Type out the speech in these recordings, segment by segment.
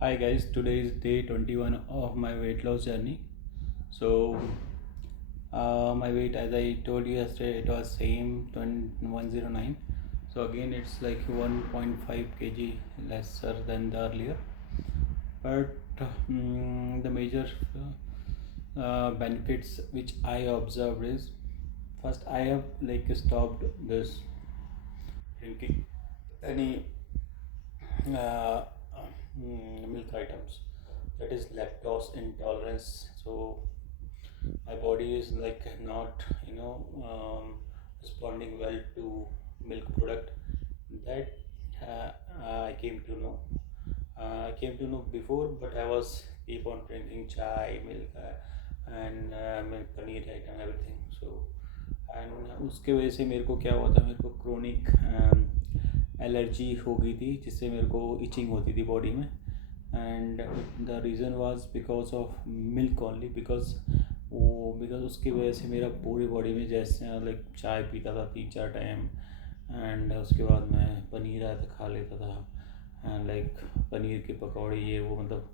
Hi guys, today is day 21 of my weight loss journey. So, my weight, as I told you yesterday, it was same 109. So again, it's like 1.5 kg lesser than the earlier. But the major benefits which I observed is, first I have like stopped this drinking any uh, milk items, that is lactose intolerance. So my body is like not responding well to milk product. That uh, I came to know. I came to know before, but I was keep on drinking chai, milk, and milk, paneer item, everything. So and उसके वजह से मेरे को क्या हुआ था, मेरे को क्रोनिक एलर्जी हो गई थी, जिससे मेरे को इचिंग होती थी बॉडी में. And the reason was because of milk only, because उसकी वजह से मेरा पूरी बॉडी में, जैसे लाइक चाय पीता था 3-4 टाइम, एंड उसके बाद मैं पनीर आया था खा लेता था, एंड लाइक पनीर के पकौड़े ये वो, मतलब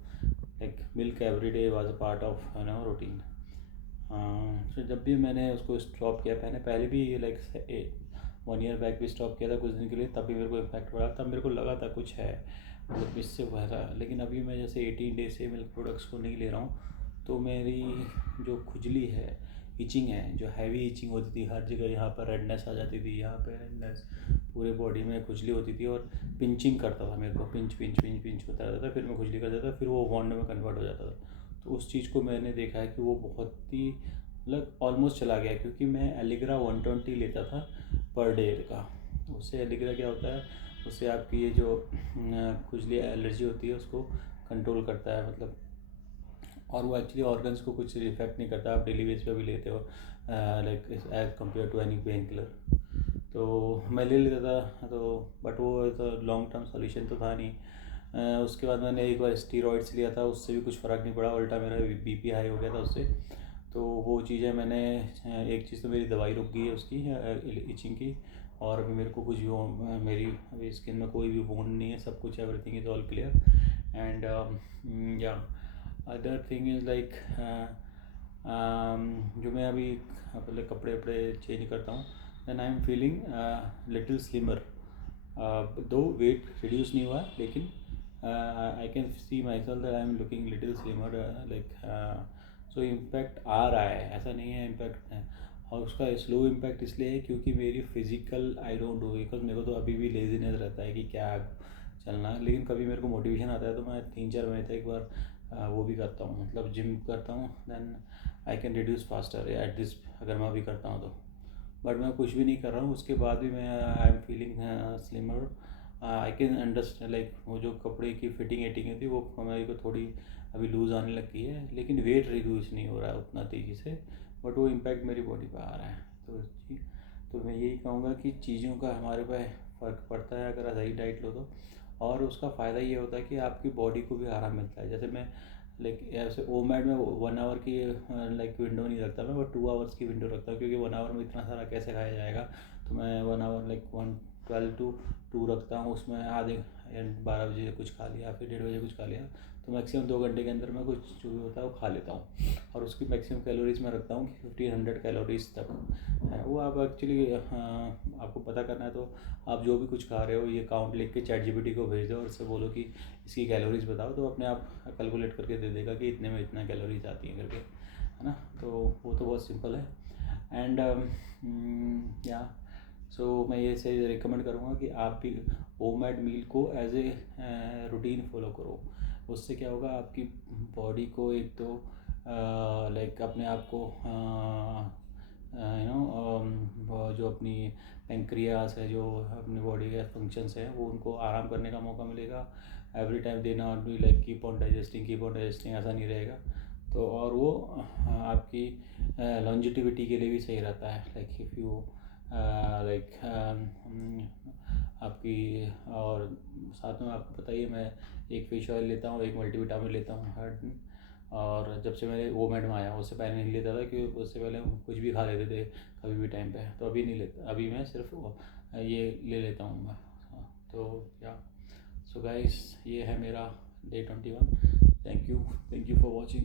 like milk every day was a part of routine. तो जब भी मैंने उसको स्टॉप किया, मैंने पहले भी लाइक 1 ईयर बैक भी स्टॉप किया था कुछ दिन के लिए, तब भी मेरे को इम्पैक्ट पड़ा, तब मेरे को लगा था कुछ है, मतलब इससे हुआ था. लेकिन अभी मैं जैसे 18 डेज से मिल्क प्रोडक्ट्स को नहीं ले रहा हूँ, तो मेरी जो खुजली है, इचिंग है, जो हैवी इचिंग होती थी हर जगह, यहाँ पर रेडनेस आ जाती थी, यहाँ पे रेडनेस, पूरे बॉडी में खुजली होती थी, और पिंचिंग करता था मेरे को, पिंच पिंच पिंच पिंच होता रहता था, फिर मैं खुजली करता था, फिर वो वॉन्ड में कन्वर्ट हो जाता था. तो उस चीज़ को मैंने देखा है कि वो बहुत ही मतलब ऑलमोस्ट चला गया, क्योंकि मैं एलिग्रा 120 लेता था पर डे का. उससे एलिग्रा क्या होता है, उससे आपकी ये जो खुजली एलर्जी होती है उसको कंट्रोल करता है, मतलब. और वो एक्चुअली ऑर्गन्स को कुछ इफेक्ट नहीं करता, आप डेली बेस पे भी लेते हो, like as compare to any pain killer. तो मैं ले लेता था, तो बट वो तो लॉन्ग टर्म सॉल्यूशन तो था नहीं. उसके बाद मैंने एक बार स्टीरॉइड्स लिया था, उससे भी कुछ फ़र्क नहीं पड़ा, उल्टा मेरा बीपी हाई हो गया था उससे. तो वो चीज़ें मैंने, एक चीज़ तो मेरी दवाई रुक गई है उसकी, इचिंग की. और अभी मेरे को कुछ भी मेरी अभी स्किन में कोई भी वोंड नहीं है, सब कुछ everything is all clear. And या अदर थिंग इज़ लाइक, जो मैं अभी पहले कपड़े वपड़े चेंज करता हूँ, then I am feeling little slimmer. Though weight reduce नहीं हुआ, लेकिन I can see myself that I am looking little slimmer, like. So impact आ रहा है, ऐसा नहीं है इम्पैक्ट है. और उसका स्लो इम्पैक्ट इसलिए है क्योंकि मेरी physical I don't do, because मेरे को तो अभी भी लेजीनेस रहता है कि क्या चलना है. लेकिन कभी मेरे को मोटिवेशन आता है तो मैं 3-4 महीने तक एक बार वो भी करता हूँ, मतलब जिम करता हूँ. Then I can reduce faster at this, अगर मैं अभी करता हूँ तो. बट मैं कुछ भी नहीं कर रहा हूँ, उसके बाद भी मैं आई am feeling slimmer. I can understand, like वो जो कपड़े की फिटिंग एटिंग होती है वो मेरे को थोड़ी अभी लूज़ आने लगी है, लेकिन वेट रिड्यूस नहीं हो रहा है उतना तेज़ी से, बट वो इम्पैक्ट मेरी बॉडी पर आ रहा है. तो जी, तो मैं यही कहूँगा कि चीज़ों का हमारे पे फ़र्क पड़ता है अगर सही डाइट लो तो. और उसका फ़ायदा ये होता है कि आपकी बॉडी को भी आराम मिलता है. जैसे मैं लाइक ऐसे ओमैड में 1 आवर की लाइक विंडो नहीं रखता मैं, वो 2 आवर्स की विंडो रखता हूँ, क्योंकि 1 आवर में इतना सारा कैसे खाया जाएगा. तो मैं 1 आवर लाइक 1:12 to 2 रखता हूँ, उसमें आधे 12 बजे कुछ खा लिया, फिर 1:30 बजे कुछ खा लिया. तो मैक्सिमम 2 घंटे के अंदर मैं कुछ जो भी होता है वो खा लेता हूँ. और उसकी मैक्सिमम कैलोरीज मैं रखता हूँ कि 1500 कैलोरीज तक है. वो आप एक्चुअली आपको पता करना है तो आप जो भी कुछ खा रहे हो ये काउंट लिख के चैट जीपीटी को भेज दो, और उससे बोलो कि इसकी कैलोरीज बताओ, तो अपने आप कैलकुलेट करके दे देगा कि इतने में इतना कैलोरीज आती हैं करके, है ना. तो वो तो बहुत सिंपल है. एंड या सो मैं ये से रिकमेंड करूँगा कि आप भी होममेड मील को एज ए रूटीन फॉलो करो. उससे क्या होगा, आपकी बॉडी को एक तो लाइक अपने आप को जो अपनी पेंक्रियास है, जो अपनी बॉडी के फंक्शंस हैं, वो उनको आराम करने का मौका मिलेगा. Every time they not be like keep on digesting, ऐसा नहीं रहेगा. तो और वो आपकी लॉन्जिटिविटी के लिए भी सही रहता है, लाइक इफ़ यू लाइक आपकी. और साथ में आपको बताइए, मैं एक फिश ऑयल लेता हूँ, एक मल्टीविटामिन लेता हूँ हर दिन. और जब से मैंने वो मैड में आया उससे पहले नहीं लेता था, क्योंकि उससे पहले हम कुछ भी खा लेते थे कभी भी टाइम पे. तो अभी नहीं लेता, अभी मैं सिर्फ ये ले लेता हूँ मैं. तो या सो गाइस, ये है मेरा day 21. Thank you for watching.